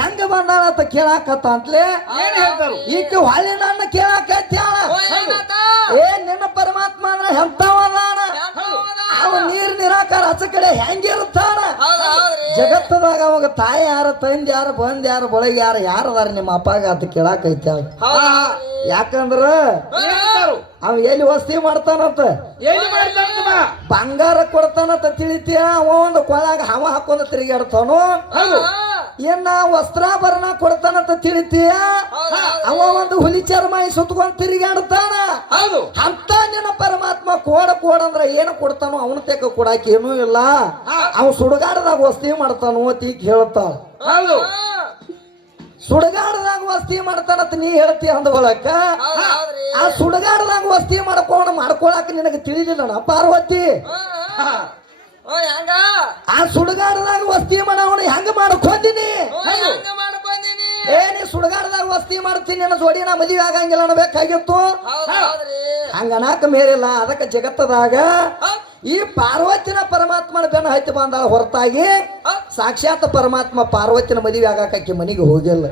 ಹೆಂಗ ಬಂದಾಳ ಅಂತ ಕೇಳಾಕತ್ತ ಅಂತಲೇ ಈಕೆ ಹೊಳ್ಳಿ ನನ್ನ ಕೇಳಾಕತ್ಯಾಳ. ಏ ನಿನ್ನ ಪರಮಾತ್ಮ ಅಂದ್ರೆ ಎಂತವದಾನ, ಅವ ನೀರ್ ನಿರಾಕಾರ ಹಚ್ಚ ಕಡೆ ಹೆಂಗಿರುತ್ತಾನ. ಜಗತ್ತದಾಗ ಅವಾಗ ತಾಯಿ ಯಾರ, ತಂದೆ ಯಾರು, ಬಂದ್ ಯಾರು, ಬಳಗ ಯಾರು, ಯಾರದಾರ ನಿಮ್ಮ ಅಪ್ಪಾಗ ಅಂತ ಕೇಳಾಕೈತ್ಯಾಳ. ಯಾಕಂದ್ರ ಅವ ಎಲ್ಲಿ ವಸ್ತಿ ಮಾಡ್ತಾನಂತ, ಬಂಗಾರ ಕೊಡ್ತಾನಂತ ತಿಳಿತೀಯ. ಅವ ಒಂದು ಕೊಳಾಗ ಹವ ಹಾಕೊಂಡ ತಿರುಗಾಡ್ತಾನು. ಏನ ವಸ್ತ್ರಾಭರಣ ಕೊಡ್ತಾನಂತ ತಿಳಿತೀಯ. ಅವ ಒಂದು ಹುಲಿ ಚರ್ಮಾಯಿ ಸುತ್ಕೊಂಡ್ ತಿರುಗಾಡ್ತಾನ. ಅಂತ ನಿನ್ನ ಪರಮಾತ್ಮ ಕೋಡ ಅಂದ್ರ ಏನು ಕೊಡ್ತಾನೋ ಅವನ ತೆಕ್ಕ ಕೊಡಾಕ ಏನೂ ಇಲ್ಲ. ಅವ ಸುಡುಗಾಡದಾಗ ವಸ್ತಿ ಮಾಡ್ತಾನು ಅಂತ ಈಗ ಹೇಳ್ತಾಳ. ಸುಡುಗಾಡದಾಗ ವಸ್ತಿ ಮಾಡ್ತಾನಂತ ನೀ ಹೇಳ್ತಿ ಅಂದ್ಕೊಳಕ, ಆ ಸುಡುಗಾಡದಾಗ ವಸ್ತಿ ಮಾಡ್ಕೊಳಕ ನಿನಗೆ ತಿಳಿಲಿಲ್ಲ ಪಾರ್ವತಿ. ಆ ಸುಡುಗಾಡದಾಗ ವಸ್ತಿ ಮಾಡವನ ಹೆಂಗ ಮಾಡ್ಕೊಂದಿನಿ. ನೀ ಸುಡುಗಾಡದಾಗ ವಸ್ತಿ ಮಾಡ್ತೀನಿ ನನ್ನ ಜೋಡಿ ನಾ ಮದುವೆ ಆಗಂಗಿಲ್ಲ ಅನ್ಬೇಕಾಗಿತ್ತು. ಹಂಗನಾಕ ಮೇಲಿಲ್ಲ. ಅದಕ್ಕೆ ಜಗತ್ತದಾಗ ಈ ಪಾರ್ವತಿನ ಪರಮಾತ್ಮನ ಬೆನ್ನ ಹತ್ತಿ ಬಂದಾಳ ಹೊರತಾಗಿ ಸಾಕ್ಷಾತ್ ಪರಮಾತ್ಮ ಪಾರ್ವತಿನ ಮದುವೆ ಆಗಾಕಿ ಮನೆಗೆ ಹೋಗಿಲ್ಲ.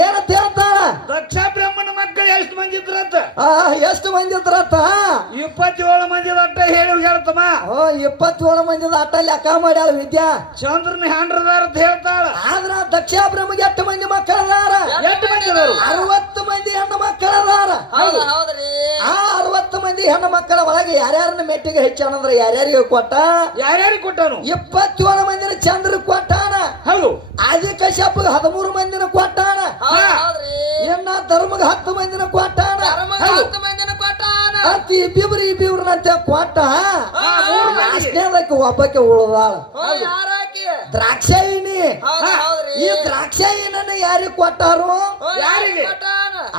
ಏನಂತ ಹೇಳ್ತಾಳ? ದಕ್ಷ ಬ್ರಹ್ಮನ ಮಕ್ಕಳು ಎಷ್ಟು ಮಂದಿ ಇದ್ರಂತ? ಎಷ್ಟು ಮಂದಿ ಇದ್ರತ್ತ? 27 ಮಂದಿ ಅಟ್ಟ ಹೇಳಿ ಹೇಳ್ತಮ್ಮ. 27 ಮಂದಿ ಅಟ್ಟ ಲೆಕ್ಕ ಮಾಡ್ಯಾಳ ವಿದ್ಯಾ. ಚಂದ್ರನ ಹ್ಯಾಂಡ್ರದಾರ ಅಂತ ಹೇಳ್ತಾಳ. ಆದ್ರ ದಕ್ಷ ಬ್ರಹ್ಮಗೆ 8 ಮಂದಿ ಮಕ್ಕಳದಾರ. 60 ಮಂದಿ ಹೆಣ್ಣು ಮಕ್ಕಳದಾರ. ಆ 60 ಮಂದಿ ಹೆಣ್ಣು ಮಕ್ಕಳ ಒಳಗೆ ಯಾರ್ಯಾರನ್ನ ಮೆಟ್ಟಿಗೆ ಹೆಚ್ಚಾನಂದ್ರ ಯಾರ್ಯಾರಿಗೆ ಕೊಟ್ಟ? ಯಾರ್ಯಾರಿಗೆ ಕೊಟ್ಟಾನು? 27 ಮಂದಿನ ಚಂದ್ರ ಕೊಟ್ಟಾನ. ಆದಿಕಶ್ಯಪ 13 ಮಂದಿನ ಕೊಟ್ಟಾನ. ಎನ್ನ ಧರ್ಮಗ 10 ಮಂದಿನ ಕೊಟ್ಟಾನ. ಅಂತ ಇಬ್ಬಿಬ್ರನ್ನಂತೆ ಕೊಟ್ಟ. ಅಷ್ಟೇದಕ್ಕೆ ಒಬ್ಬಕ್ಕೆ ಉಳಿದಾಳ ದ್ರಾಕ್ಷಾಯಿಣಿ. ಈ ದ್ರಾಕ್ಷಾಯಿಣನ ಯಾರಿಗೆ ಕೊಟ್ಟಾರು?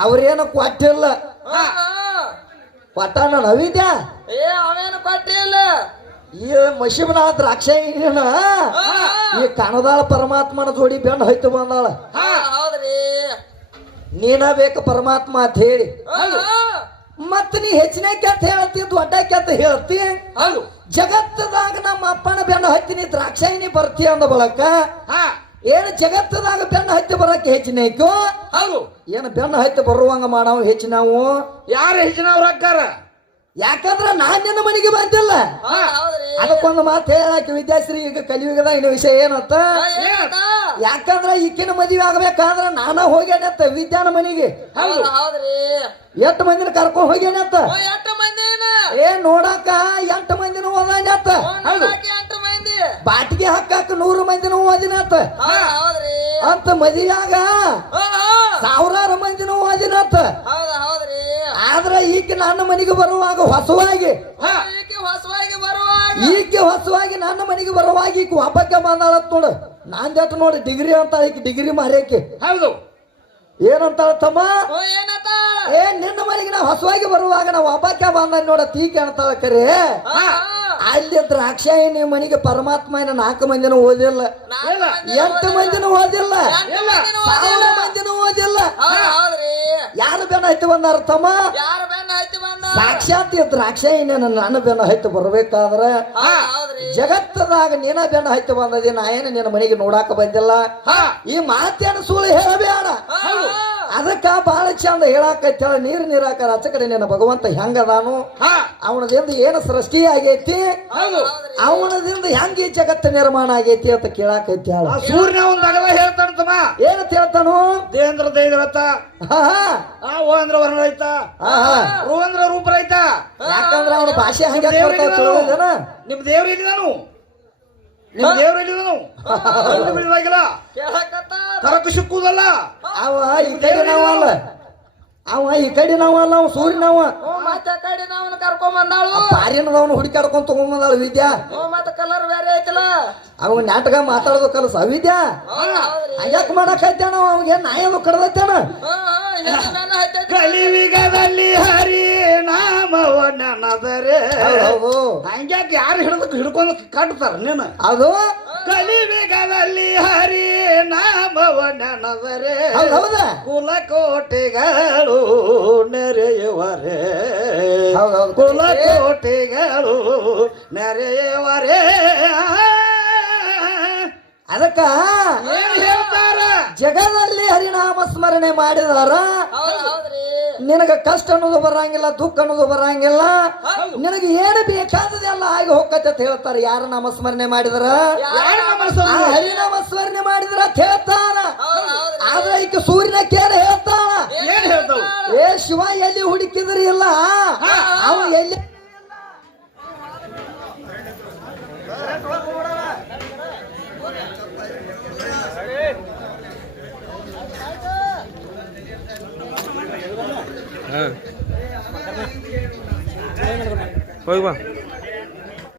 ಅವ್ರೇನು ಕೊಟ್ಟಿಲ್ಲ. ಕೊಟ್ಟಾನ ನವಿದ್ಯಾ? ಅವೇನು ಕೊಟ್ಟಿಲ್ಲ. ಈ ಮಶಿಬನ ದ್ರಾಕ್ಷಾಯಿಣಿನ ಈ ಕಣದಾಳ ಪರಮಾತ್ಮನ ಜೋಡಿ ಬೆಂಡ್ ಹೈತು ಬಂದಾಳ. ನೀನ ಬೇಕು ಪರಮಾತ್ಮ ಅಂತ ಹೇಳಿ ಮತ್ತ ನೀ ಹೆಚ್ಚಿನ ಕೆತ್ತ ಹೇಳ್ತಿ, ದೊಡ್ಡ ಕೆತ್ತ ಹೇಳ್ತಿ. ಜಗತ್ತದಾಗ ನಮ್ಮ ಅಪ್ಪನ ಬೆನ್ನ ಹತ್ತೀನಿ ದ್ರಾಕ್ಷಾಯಿಣಿ ಬರ್ತಿ ಅಂದ ಬಳಕ ಏನು ಜಗತ್ತದಾಗ ಬೆನ್ನ ಹತ್ತಿ ಬರಕ್ಕೆ ಹೆಚ್ಚಿನೈಕು? ಏನು ಬೆನ್ನ ಹತ್ತಿ ಬರುವಂಗ ಮಾಡಾವ ಹೆಚ್ಚಿನಾವು? ಯಾರು ಹೆಚ್ಚಿನವ್ರು ಅಕ್ಕಾರ? ಯಾಕಂದ್ರ ನಾನ್ ನಿನ್ನ ಮನೆಗೆ ಬಂದಿಲ್ಲ. ಅದಕ್ಕೊಂದು ಮಾತು ಹೇಳಾಕಿ ವಿದ್ಯಾಶ್ರೀ. ಈಗ ಕಲಿಯುಗದ ಇನ್ನು ವಿಷಯ ಏನಂತ? ಯಾಕಂದ್ರ ಈಕಿನ ಮದುವೆ ಆಗ್ಬೇಕಾದ್ರ ನಾನ ಹೋಗ್ಯಾನತ್ತ ವಿದ್ಯಾನ ಮನೆಗೆ. ಎಷ್ಟು ಮಂದಿನ ಕರ್ಕೊಂಡ್ ಹೋಗ್ಯಾನತ್ತ? ನೋಡಾಕ 8 ಮಂದಿನ ಓದಾನತ್ತ. ಬಾಟಿಗೆ ಹಾಕಾಕ 100 ಮಂದಿನ ಓದಿನತ್ತ. ಅಂತ ಮದುವೆಯಾಗ 1000 ಮಂದಿನ ಓದಿನತ್ತ. ಆದ್ರ ಈಗ ನನ್ನ ಮನೆಗೆ ಬರುವಾಗ ಹೊಸವಾಗಿ ನನ್ನ ಮನೆಗೆ ಬರುವಾಗ ಈಗ ಒಬ್ಬಕ್ಕೆ ಬಂದಾಳತ್ ನೋಡು. ನಾಂದೆಟ್ಟು ನೋಡಿ ಡಿಗ್ರಿ ಅಂತ ಈಗ ಡಿಗ್ರಿ ಮಾರ್ಯಾಕಿ. ಹೌದು. ಏನಂತಾಳ ತಮ್ಮ? ನಿನ್ನ ಮನೆಗೆ ನಾ ಹೊಸವಾಗಿ ಬರುವಾಗ ನಾವು ಒಬ್ಬಕ್ಕೆ ಬಂದ ನೋಡ ತೀಕೆ ಅಂತಾಳ. ಕರೆ ಅಲ್ಲಿ ದ್ರಾಕ್ಷಾಯಿಣಿ ಮನೆಗೆ ಪರಮಾತ್ಮ 4 ಮಂದಿನ ಓದಿಲ್ಲ, 8 ಮಂದಿನ ಓದಿಲ್ಲ, 1000 ಮಂದಿನ ಓದಿಲ್ಲ. ಯಾರು ಬೆನ್ನ ಹತ್ತಿ ಬಂದಾರ ತಮ್ಮ? ಸಾಕ್ಷಾತ್ ದ್ರಾಕ್ಷಾಯಿಣಿ ನನ್ನ ಬೆನ್ನ ಹತ್ತಿ ಬರ್ಬೇಕಾದ್ರ ಜಗತ್ತದಾಗ ನೀನ ಬೆನ್ನ ಹತ್ತಿ ಬಂದದಿ. ನಾ ಏನು ನಿನ್ನ ಮನೆಗೆ ನೋಡಾಕ ಬಂದಿಲ್ಲ. ಈ ಮಾತೇನು ಸುಳ್ಳು ಹೇಳಬೇಡ. ಅದಕ್ಕ ಬಹಳ ಚಂದ ಹೇಳಾಕೈತಿ. ನೀರು ನೀರಾಕಾರ ಆಚ ಕಡೆ ನಿನ್ನ ಭಗವಂತ ಹೆಂಗದಾನು, ಅವನದಿಂದ ಏನು ಸೃಷ್ಟಿ ಆಗೈತಿ, ಅವನದಿಂದ ಹೆಂಗ ಈ ಜಗತ್ತ ನಿರ್ಮಾಣ ಆಗೈತಿ ಅಂತ ಕೇಳಾಕೈತಿ. ಸೂರ್ಯನ ಒಂದು ಅಗಲ ಹೇಳ್ತಾನಂತಮ್ಮ. ಏನಂತ ಹೇಳ್ತಾನು? ದೇವೇಂದ್ರ ದೈವರತ್ತ, ಓ ಅಂದ್ರ ವರ್ಣ ರೈತ, ರೂ ಅಂದ್ರ ರೂಪ ರೈತ. ಯಾಕಂದ್ರ ಅವನ ಭಾಷೆ ಹಂಗ ನಿಮ್ ದೇವ್ರ ಎಲ್ಲಿದಾನು? ನಿಮ್ ದೇವ್ರ ಎಲ್ಲಿದಾನು? ಕರಕ ಸಿಕ್ಕುದಲ್ಲ. ಅವ ಈ ಕಡೆ ನಾವಲ್ಲ, ಅವ ಈ ಕಡೆ ನಾವಲ್ಲ, ಅವ ಸೂರ್ಯ ನಾವ. ಮತ್ತೆ ಕಡೆ ನಾವನ್ನ ಕರ್ಕೊಂಡ್ ಬಂದಾಳು. ಪಾರಿನದವನು ಹುಡುಕಾಡ್ಕೊಂಡ್ ತಗೊಂಡ್ಬಂದಾಳು ವಿದ್ಯಾ. ಮತ್ತೆ ಕಲರ್ ಬೇರೆ ಐತಲ್ಲ. ಅವ ನಾಟಕ ಮಾತಾಡೋದು ಕಲಸ ವಿದ್ಯಾ. ಹಂಗ್ಯಾಕ ಮಾಡಕೈತೆ ನಾವು? ಅವಾಗ ನಾಯದು ಕಡ್ದೈತೇನ? ಕಲಿಯುಗದಲ್ಲಿ ಹರಿ ನಾಮವ ನೆನದರೆ ಹಂಗ್ಯಾಕ ಯಾರು ಹಿಡ್ಕೊಂಡು ಕಟ್ತಾರ ನೀನು? ಅದು ಕಲಿಯುಗದಲ್ಲಿ ಹರಿ ನಾಮವ ನೆನದರೆ ಕುಲಕೋಟೆಗಳು ನೆರೆಯುವರೆ, ಕುಲಕೋಟೆಗಳು ನೆರೆಯುವರೆ. ಅದಕ್ಕ ಏನ್ ಹೇಳ್ತಾರ ಜಗದಲ್ಲಿ ಹರಿನಾಮ ಸ್ಮರಣೆ ಮಾಡಿದಾರ ಹೌದ್ರಿ ನಿನಗ ಕಷ್ಟ ಅನ್ನೋದು ಬರಂಗಿಲ್ಲ, ದುಃಖ ಅನ್ನೋದು ಬರಂಗಿಲ್ಲ, ನಿನಗೆ ಏನು ಬೇಕಾದದೆಲ್ಲ ಆಗಿ ಹೋಗತ್ತೆ ಅಂತ ಹೇಳ್ತಾರ. ಯಾರ ನಾಮಸ್ಮರಣೆ ಮಾಡಿದ್ರ? ಯಾರ ನಮ್ಮ ಆ ಹರಿನಾಮ ಸ್ಮರಣೆ ಮಾಡಿದ್ರ ಅಂತ ಹೇಳ್ತಾನ. ಆದ್ರೆ ಈಗ ಸೂರ್ಯನ ಕೇಳಿ ಹೇಳ್ತಾನ, ಏನ್ ಹೇಳ್ತಾವ? ಏ ಶಿವ ಎಲ್ಲಿ ಹುಡುಕಿದ್ರಿ ಇಲ್ಲ, ಅವ ಎಲ್ಲಿ ಹೋಗಿ ಬಾ.